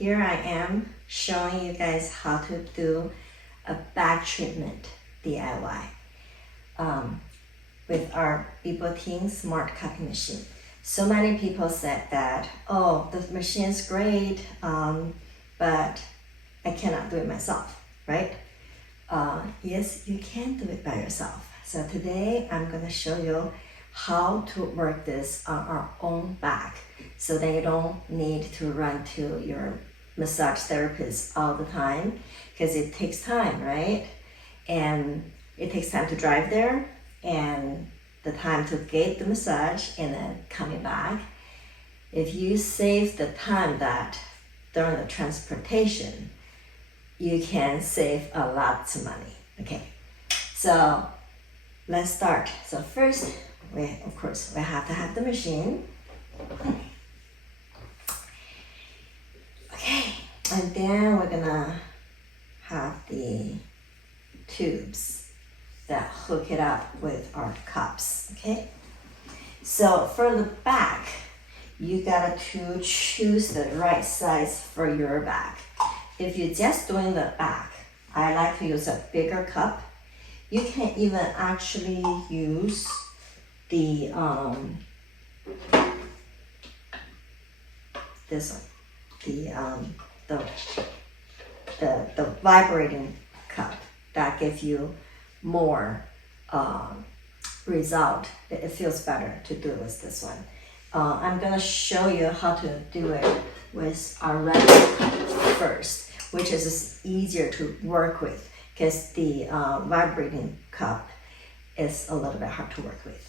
here I am showing you guys how to do a back treatment DIY with our Biboting smart cupping machine. So many people said that, oh, the machine is great, but I cannot do it myself, right? Yes, you can do it by yourself. So today I'm going to show you how to work this on our own back so that you don't need to run to your massage therapist all the time, because it takes time, right? And it takes time to drive there and the time to get the massage and then coming back. If you save the time that during the transportation, you can save a lot of money. Okay, so let's start. So first, of course, we have to have the machine. Okay, and then we're gonna have the tubes that hook it up with our cups. Okay, so for the back, you gotta to choose the right size for your back. If you're just doing the back, I like to use a bigger cup. You can even actually use the this one, the vibrating cup that gives you more result. It feels better to do with this one. I'm gonna show you how to do it with our regular cup first, which is easier to work with because the vibrating cup is a little bit hard to work with.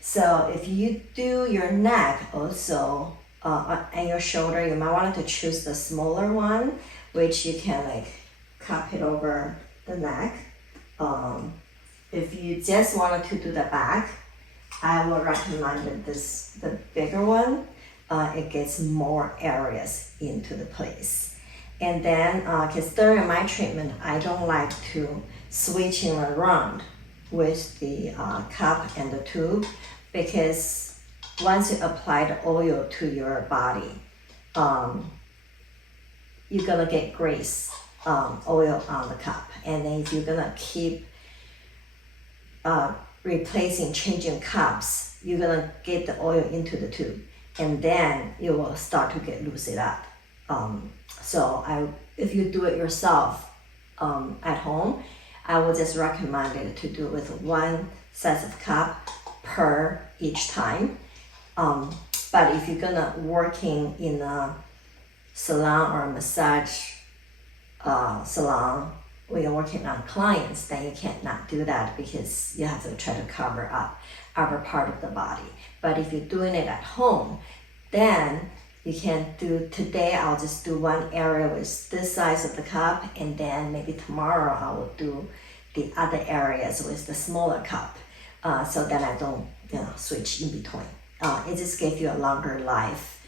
So if you do your neck also and your shoulder, you might want to choose the smaller one, which you can like cup it over the neck. If you just wanted to do the back, I would recommend the bigger one. It gets more areas into the place. And then, because during my treatment, I don't like to switching around with the cup and the tube, because once you apply the oil to your body, you're gonna get grease oil on the cup. And then if you're gonna keep changing cups, you're gonna get the oil into the tube, and then you will start to get loosened up. If you do it yourself at home, I would just recommend it to do with one size of cup per each time. But if you're gonna working in a salon or a massage salon, when you're working on clients, then you can't not do that because you have to try to cover up every part of the body. But if you're doing it at home, then you can do, today I'll just do one area with this size of the cup, and then maybe tomorrow I will do the other areas with the smaller cup, so that I don't switch in between. It just gives you a longer life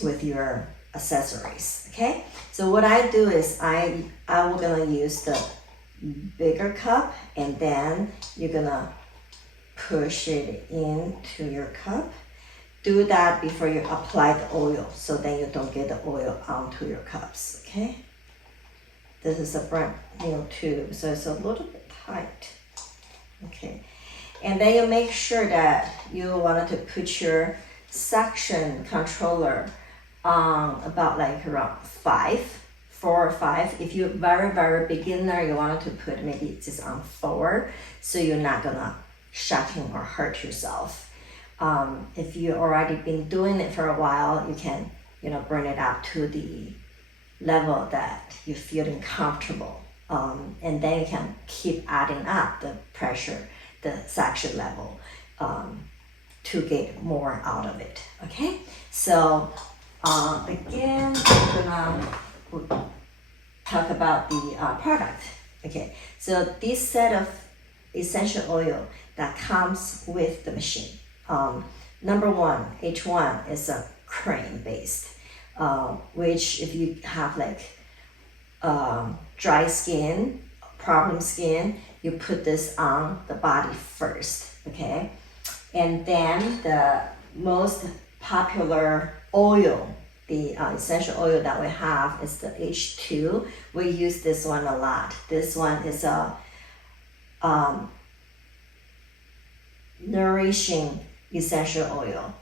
with your accessories. Okay, so what I do is I will gonna use the bigger cup, and then you're gonna push it into your cup. Do that before you apply the oil, so then you don't get the oil onto your cups. Okay, this is a brand new tube, so it's a little bit tight. Okay, and then you make sure that you wanted to put your suction controller on about like around 4 or 5. If you're very beginner, you wanted to put maybe just on 4, so you're not gonna shocking or hurt yourself. If you already been doing it for a while, you can bring it up to the level that you're feeling comfortable, and then you can keep adding up the pressure, the suction level, to get more out of it. Okay, so again, I'm gonna talk about the product. Okay, so this set of essential oil that comes with the machine. Number one, H1 is a cream based, which if you have like dry skin, problem skin, you put this on the body first, okay? And then the most popular oil the essential oil that we have is the H2. We use this one a lot. This one is a nourishing essential oil.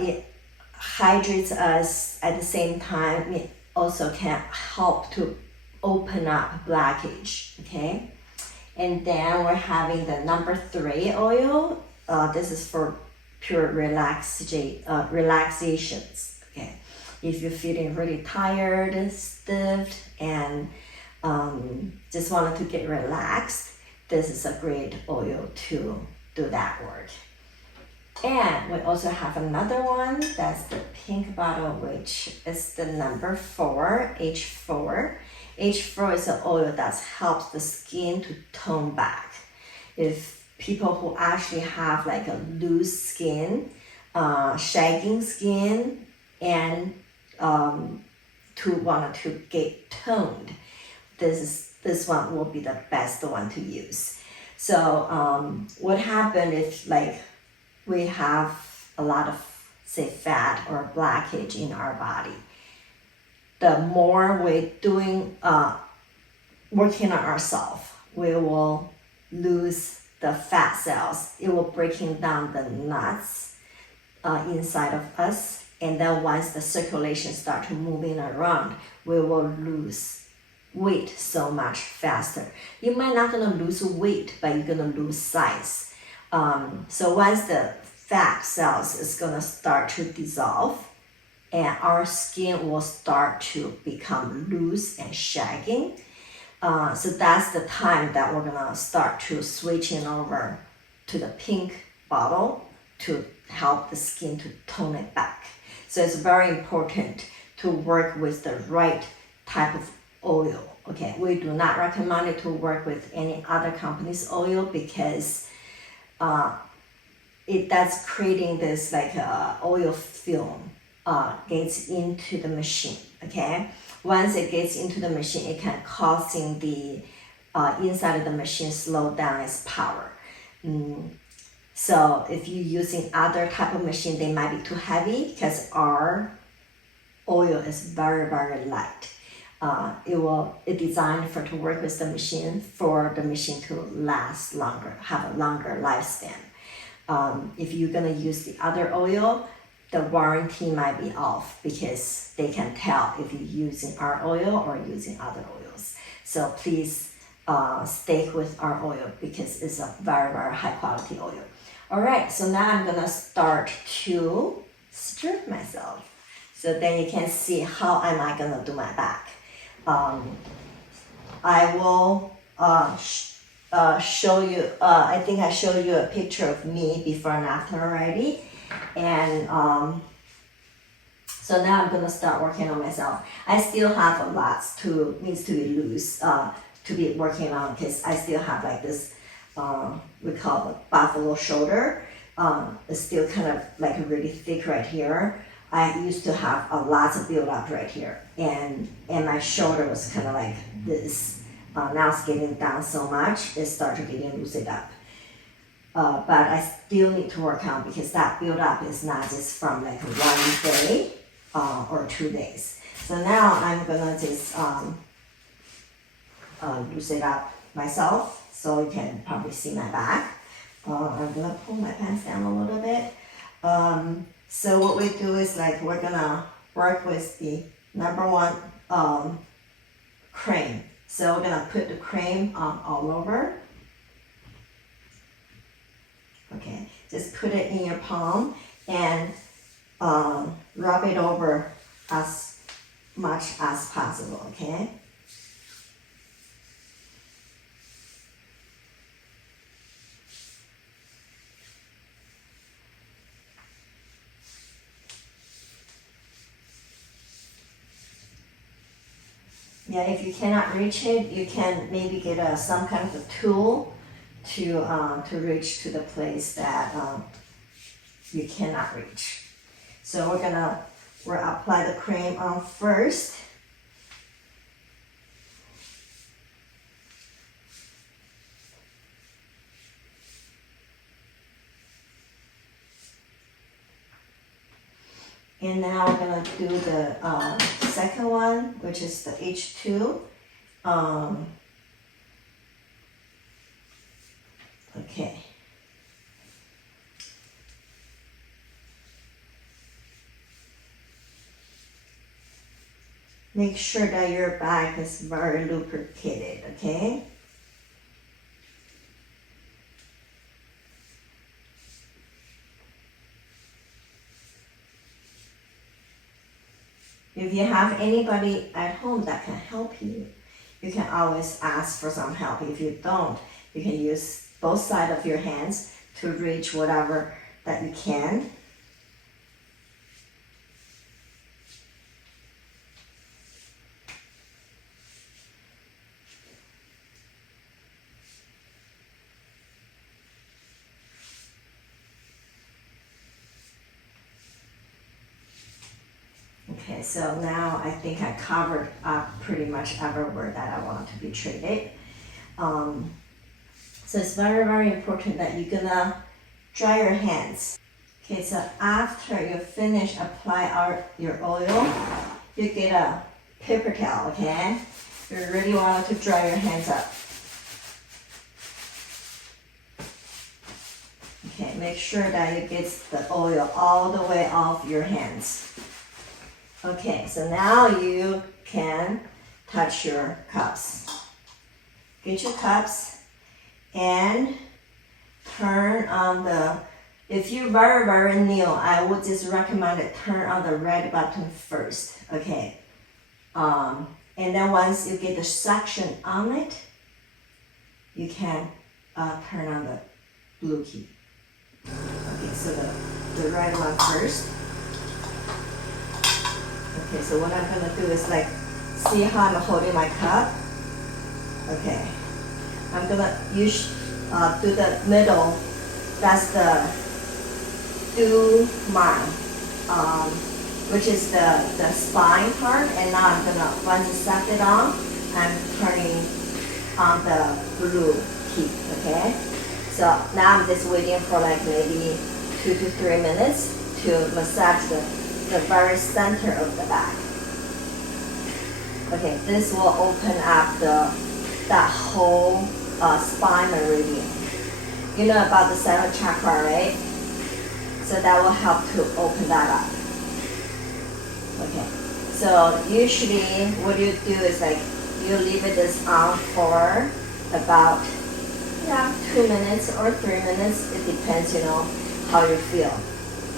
It hydrates us at the same time. It also can help to open up blockage, okay? And then we're having the number 3 oil. This is for pure relaxations, okay? If you're feeling really tired, stiff, and just wanted to get relaxed, this is a great oil to do that work. And we also have another one, that's the pink bottle, which is the number 4, H4. H4 is an oil that helps the skin to tone back. If people who actually have like a loose skin, sagging skin, and to want to get toned, this one will be the best one to use. So what happens if like we have a lot of, say, fat or blockage in our body? The more we're doing, working on ourselves, we will lose the fat cells. It will breaking down the nuts inside of us. And then once the circulation starts moving around, we will lose weight so much faster. You might not gonna lose weight, but you're gonna lose size. So once the fat cells is gonna start to dissolve, and our skin will start to become loose and sagging. So that's the time that we're gonna start to switching over to the pink bottle to help the skin to tone it back. So it's very important to work with the right type of oil. Okay, we do not recommend it to work with any other company's oil because that's creating this like oil film gets into the machine. Okay, once it gets into the machine, it can causing the inside of the machine slow down its power. So if you're using other type of machine, they might be too heavy because our oil is very, very light. It's designed to work with the machine for the machine to last longer, have a longer lifespan. If you're gonna use the other oil, the warranty might be off because they can tell if you're using our oil or using other oils. So please stick with our oil because it's a very, very high quality oil. All right, so now I'm gonna start to strip myself. So then you can see how am I gonna do my back. I will show you, I think I showed you a picture of me before and after already. And so now I'm gonna start working on myself. I still have a lot needs to be loose to be working on because I still have like this, we call it buffalo shoulder. It's still kind of like really thick right here. I used to have a lot of build up right here, and my shoulder was kind of like this. Now it's getting down so much, it started getting loosened up. But I still need to work on because that build up is not just from like 1 day or 2 days. So now I'm gonna just loosen up myself so you can probably see my back. I'm gonna pull my pants down a little bit. So what we do is like we're gonna work with the number 1 cream. So we're gonna put the cream all over. Okay, just put it in your palm and rub it over as much as possible, okay? Yeah, if you cannot reach it, you can maybe get some kind of a tool to reach to the place that you cannot reach. So we'll apply the cream on first. And now we're gonna do the second one, which is the H2. Okay. Make sure that your back is very lubricated, okay? If you have anybody at home that can help you, you can always ask for some help. If you don't, you can use both sides of your hands to reach whatever that you can. Okay, so now I think I covered up pretty much everywhere that I want to be treated. So it's very, very important that you're gonna dry your hands. Okay, so after you finish apply your oil, you get a paper towel, okay? You really want to dry your hands up. Okay, make sure that you get the oil all the way off your hands. Okay, so now you can touch your cups. Get your cups and turn on the, if you're very, very new, I would just recommend it turn on the red button first, okay? And then once you get the suction on it, you can turn on the blue key. Okay, so the red one first. Okay, so what I'm gonna do is like, see how I'm holding my cup? Okay, I'm gonna use, do the middle, that's the do mine, which is the spine part, and now I'm gonna, once I set it on, I'm turning on the blue key, okay? So now I'm just waiting for like maybe 2 to 3 minutes to massage the very center of the back. Okay, this will open up that whole spine meridian. You know about the 7th chakra, right? So that will help to open that up. Okay, so usually what you do is like you leave it this on for about 2 minutes or 3 minutes. It depends, how you feel.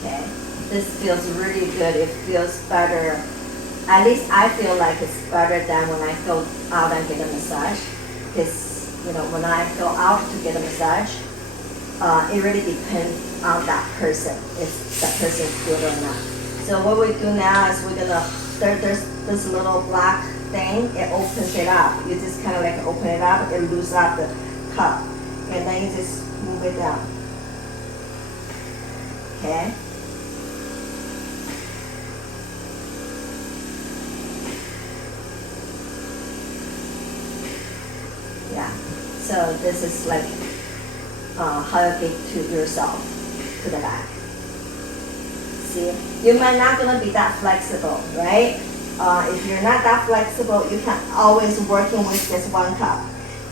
Okay. This feels really good. It feels better. At least I feel like it's better than when I go out and get a massage. Because, when I go out to get a massage, it really depends on that person, if that person's good or not. So what we do now is we're gonna, there's this little black thing, it opens it up. You just kind of like open it up, it loosens up the cup. And then you just move it down. Okay? Yeah, so this is like how you get to yourself, to the back. See, you might not gonna be that flexible, right? If you're not that flexible, you can always working with just one cup.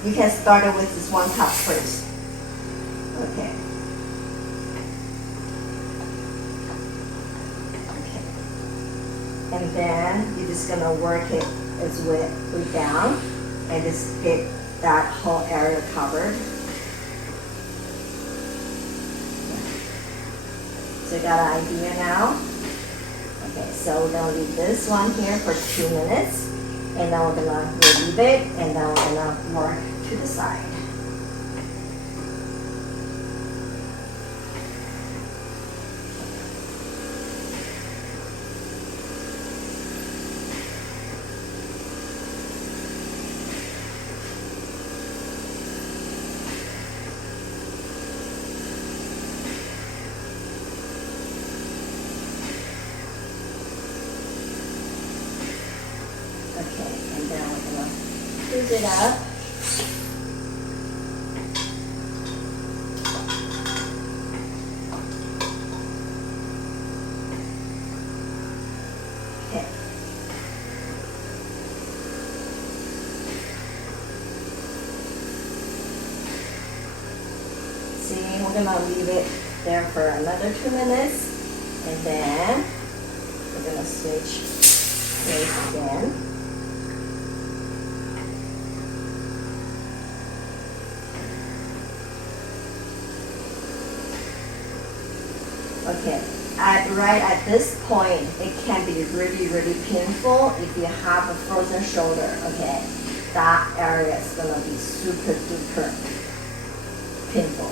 You can start it with this one cup first. Okay. Okay. And then you're just gonna work it its way down and just get that whole area covered. So you got an idea now? Okay, so we're gonna leave this one here for 2 minutes, and then we're gonna relieve it, and then we're gonna work to the side. Okay, and then we're gonna squeeze it up. I'm gonna leave it there for another 2 minutes, and then we're gonna switch place again. Okay, right at this point, it can be really, really painful if you have a frozen shoulder, okay? That area is gonna be super duper painful.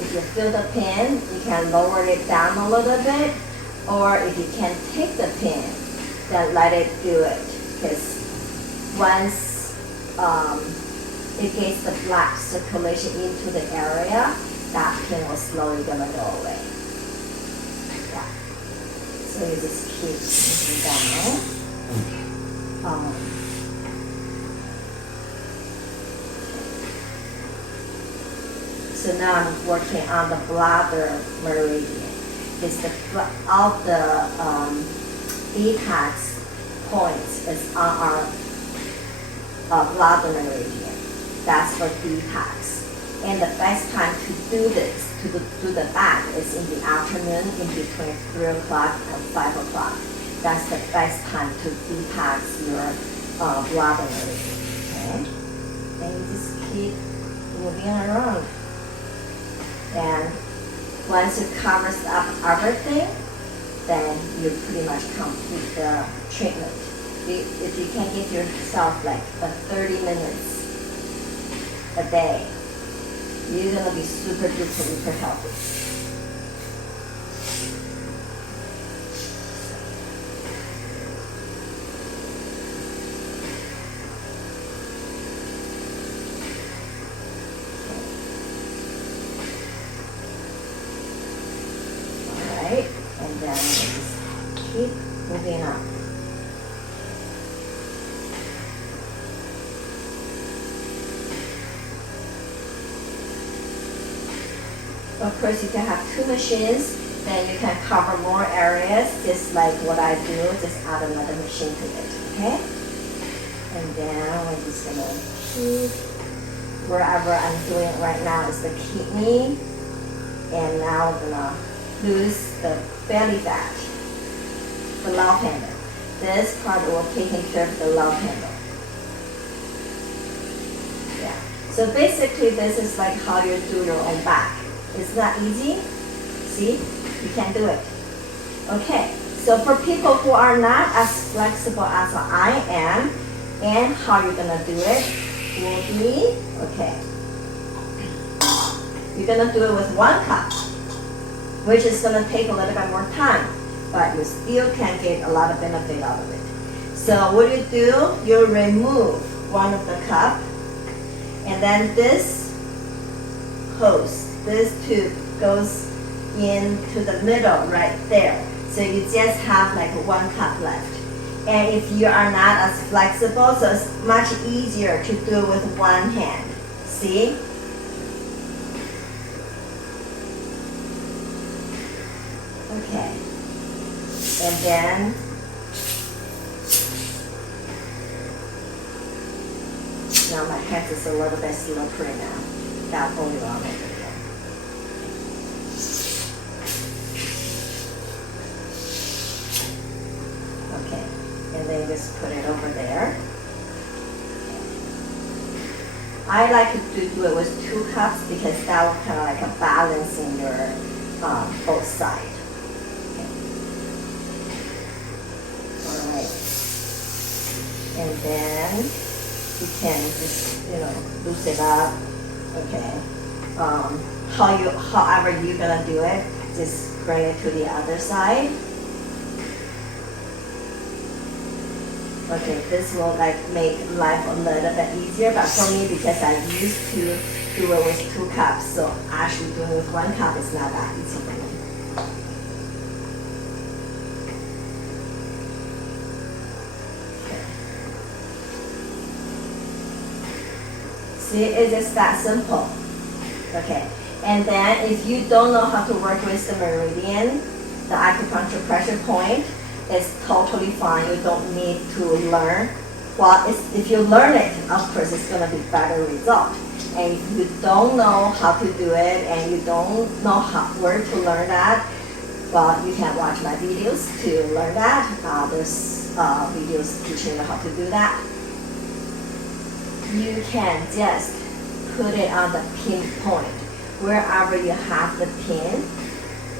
If you feel the pain, you can lower it down a little bit, or if you can take the pain, then let it do it. Because once it gets the blood circulation into the area, that pain will slowly gonna go away. Yeah. So you just keep moving down. So now I'm working on the bladder meridian. It's all the apex points is on our bladder meridian. That's for apex. And the best time to do this, to do the back, is in the afternoon, in between 3 o'clock and 5 o'clock. That's the best time to detox your bladder meridian. Okay? And you just keep moving around. And once it covers up everything, then you pretty much complete the treatment. If you can give yourself like 30 minutes a day, you're gonna be super duper duper healthy. Alright, and then just keep moving up. Of course, you can have 2 machines, then you can cover more areas, just like what I do, just add another machine to it, okay? And then we're just gonna keep, wherever I'm doing right now is the kidney, and now we're gonna lose the belly fat, the love handle. This part will take care of the love handle. Yeah, so basically this is like how you do your own back. It's not easy. See, you can do it. Okay, so for people who are not as flexible as I am, and how you're gonna do it will be, okay, you're gonna do it with 1 cup, which is gonna take a little bit more time, but you still can get a lot of benefit out of it. So what you do, you remove 1 of the cup, and then this hose, this tube goes into the middle right there. So you just have like 1 cup left. And if you are not as flexible, so it's much easier to do with 1 hand. See? Okay. And then now my hands is a little bit slippery now. Got oil on it. And then just put it over there. I like to do it with 2 cups because that will kind of like a balance in your both sides. Okay. All right. And then you can just loose it up. Okay. However you're gonna do it, just bring it to the other side. Okay, this will like make life a little bit easier, but for me, because I used to do it with 2 cups, so actually doing it with 1 cup is not that easy for me. Okay. See, it's just that simple. Okay, and then if you don't know how to work with the meridian, the acupuncture pressure point, it's totally fine. You don't need to learn. Well, if you learn it, of course, it's going to be better result. and you don't know how to do it and you don't know where to learn that, well, you can watch my videos to learn that. There's videos teaching you how to do that. You can just put it on the pin point, wherever you have the pin,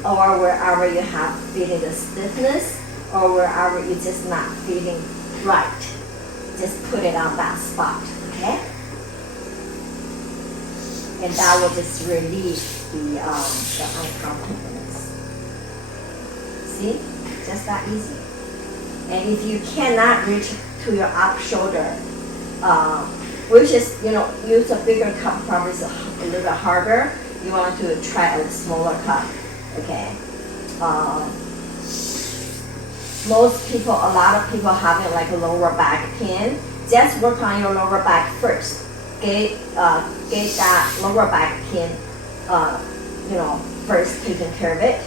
or wherever you have feeling the stiffness, or wherever you're just not feeling right. Just put it on that spot, okay? And that will just release the uncomfortableness. See? Just that easy. And if you cannot reach to your up shoulder, which is, use a bigger cup probably is a little bit harder, you want to try a smaller cup, okay? Most people, a lot of people having like a lower back pain, just work on your lower back first. Get that lower back pain, first taking care of it,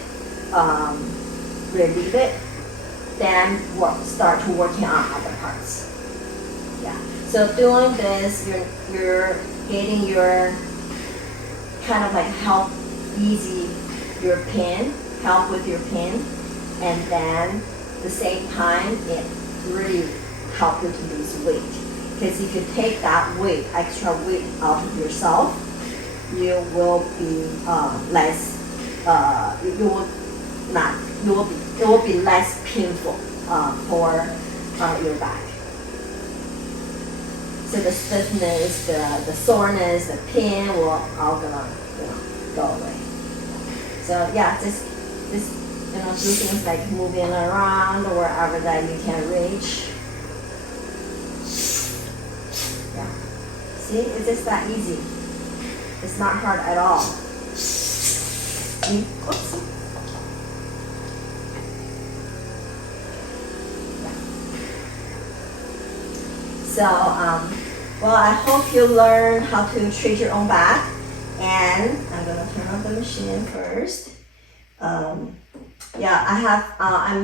relieve it, then start to working on other parts. Yeah. So doing this, you're getting your kind of like help your pain, help with your pain, and then at the same time it really help you to lose weight. Because if you take that weight, extra weight out of yourself, you will be less. It will be less painful for your back. So the stiffness, the soreness, the pain will all gonna go away. So yeah, just do things like moving around or wherever that you can reach. Yeah. See, it's just that easy. It's not hard at all. See? Oops. So, well, I hope you learn how to treat your own back. And I'm gonna turn off the machine first. I'm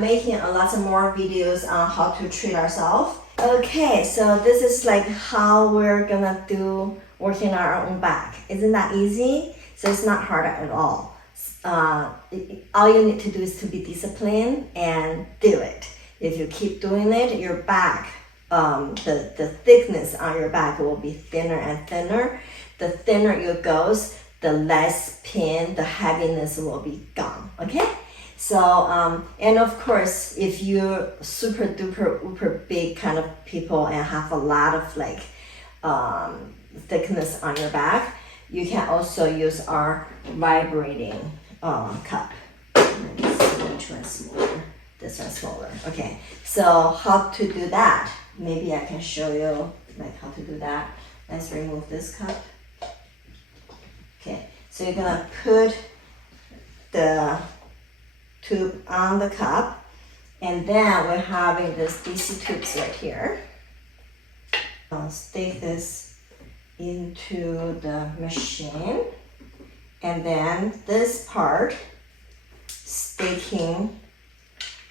making lots of more videos on how to treat ourselves. Okay, so this is like how we're gonna do working on our own back. Isn't that easy? So it's not hard at all. All you need to do is to be disciplined and do it. If you keep doing it, your back, the thickness on your back will be thinner and thinner. The thinner it goes, the less pain, the heaviness will be gone, okay? So, and of course, if you're super duper, uber big kind of people and have a lot of like thickness on your back, you can also use our vibrating cup. Which one's smaller? This one's smaller. Okay, so how to do that? Maybe I can show you like how to do that. Let's remove this cup. Okay, so you're gonna put the tube on the cup, and then we're having these tubes right here. I'll stick this into the machine, and then this part sticking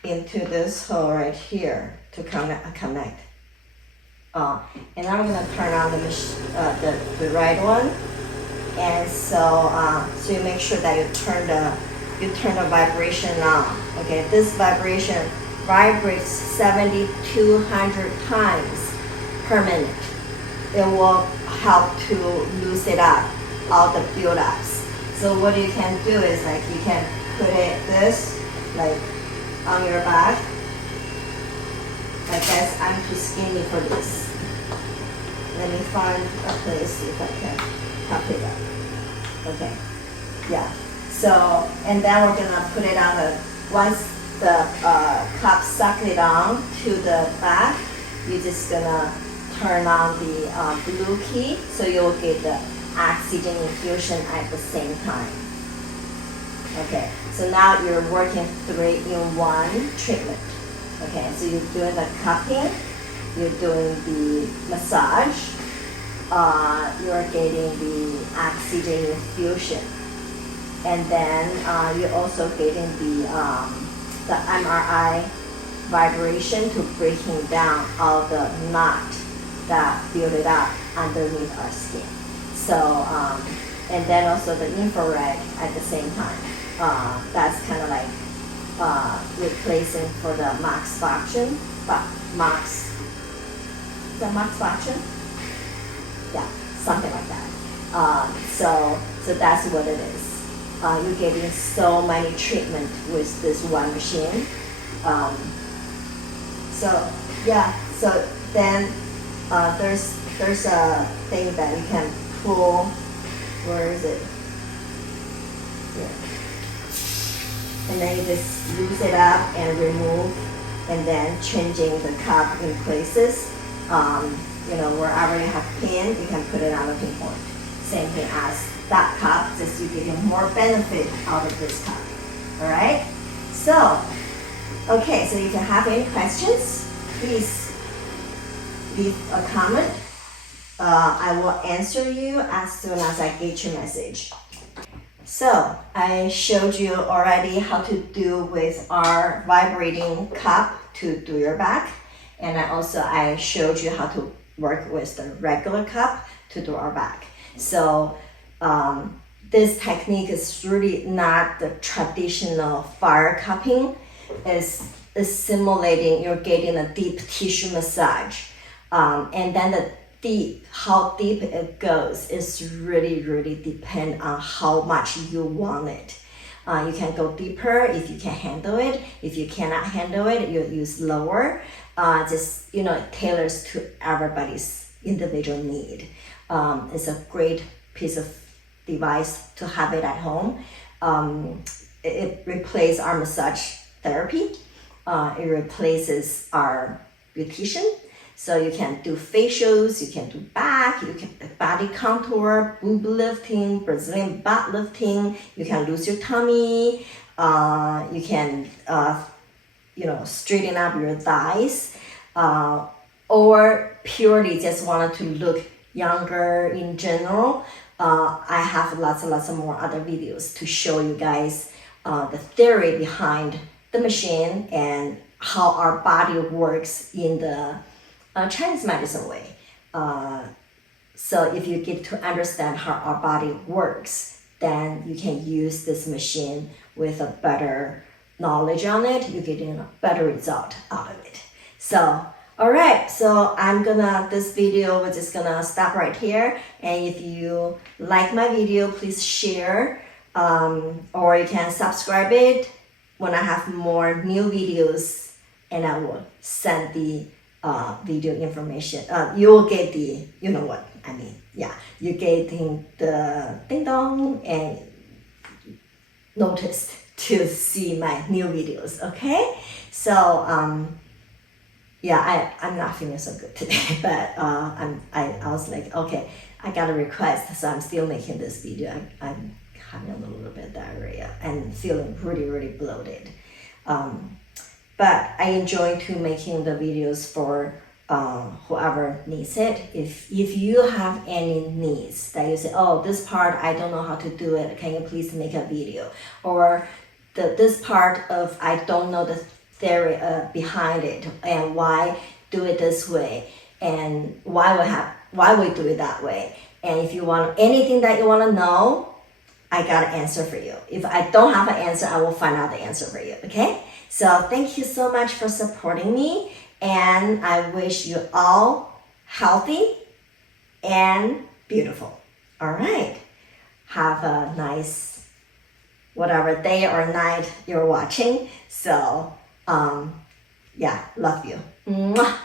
into this hole right here to connect. And I'm gonna turn on the right one, and so you make sure that you turn the vibration on. Okay, this vibration vibrates 7,200 times per minute. It will help to loosen up all the buildups. So what you can do is like you can put this like on your back. I guess I'm too skinny for this. Let me find a place if I can pop it up. Okay, yeah. So, and then we're gonna put it on once the cup suck it on to the back, you're just gonna turn on the blue key, so you'll get the oxygen infusion at the same time. Okay, so now you're working 3-in-1 treatment. Okay, so you're doing the cupping, you're doing the massage, you're getting the oxygen infusion, and then you're also getting the MRI vibration to breaking down all the knot that build it up underneath our skin. So, and then also the infrared at the same time. That's kind of like replacing for the max function, but max, is that max function? Yeah, something like that. So that's what it is. You're getting so many treatment with this one machine. So yeah, so then there's a thing that you can pull. Where is it? Here. And then you just loose it up and remove, and then changing the cup in places. Wherever you have pin, you can put it on the pin point. Same thing as that cup, just you getting more benefit out of this cup. All right. So, okay. So if you have any questions, please leave a comment. I will answer you as soon as I get your message. So I showed you already how to do with our vibrating cup to do your back, and I showed you how to work with the regular cup to do our back. So this technique is really not the traditional fire cupping. It's simulating you're getting a deep tissue massage, and then how deep it goes is really, really depend on how much you want it. You can go deeper if you can handle it. If you cannot handle it, you use lower. It tailors to everybody's individual need. It's a great piece of device to have it at home. It replaces our massage therapy. It replaces our beautician. So you can do facials, you can do back, you can body contour, boob lifting, Brazilian butt lifting. You can lose your tummy. You can straighten up your thighs, or purely just wanted to look younger in general. I have lots of more other videos to show you guys the theory behind the machine and how our body works in the Chinese medicine way. So if you get to understand how our body works, then you can use this machine with a better knowledge on it. You're getting a better result out of it. So, all right. So this video, we're just gonna stop right here. And if you like my video, please share, or you can subscribe it when I have more new videos, and I will send the video information. You'll get the, you know what I mean. Yeah, you're getting the ding dong and noticed to see my new videos. Okay, so I'm not feeling so good today, but I was like, okay, I got a request, so I'm still making this video. I'm having a little bit of diarrhea and feeling really, really bloated. But I enjoy making the videos for whoever needs it. If you have any needs that you say, oh, this part I don't know how to do it, can you please make a video? Or this part of I don't know the theory behind it and why do it this way and why we do it that way. And if you want anything that you want to know, I got an answer for you. If I don't have an answer, I will find out the answer for you. Okay? So thank you so much for supporting me, and I wish you all healthy and beautiful. All right. Have a nice whatever day or night you're watching. So, love you. Mwah.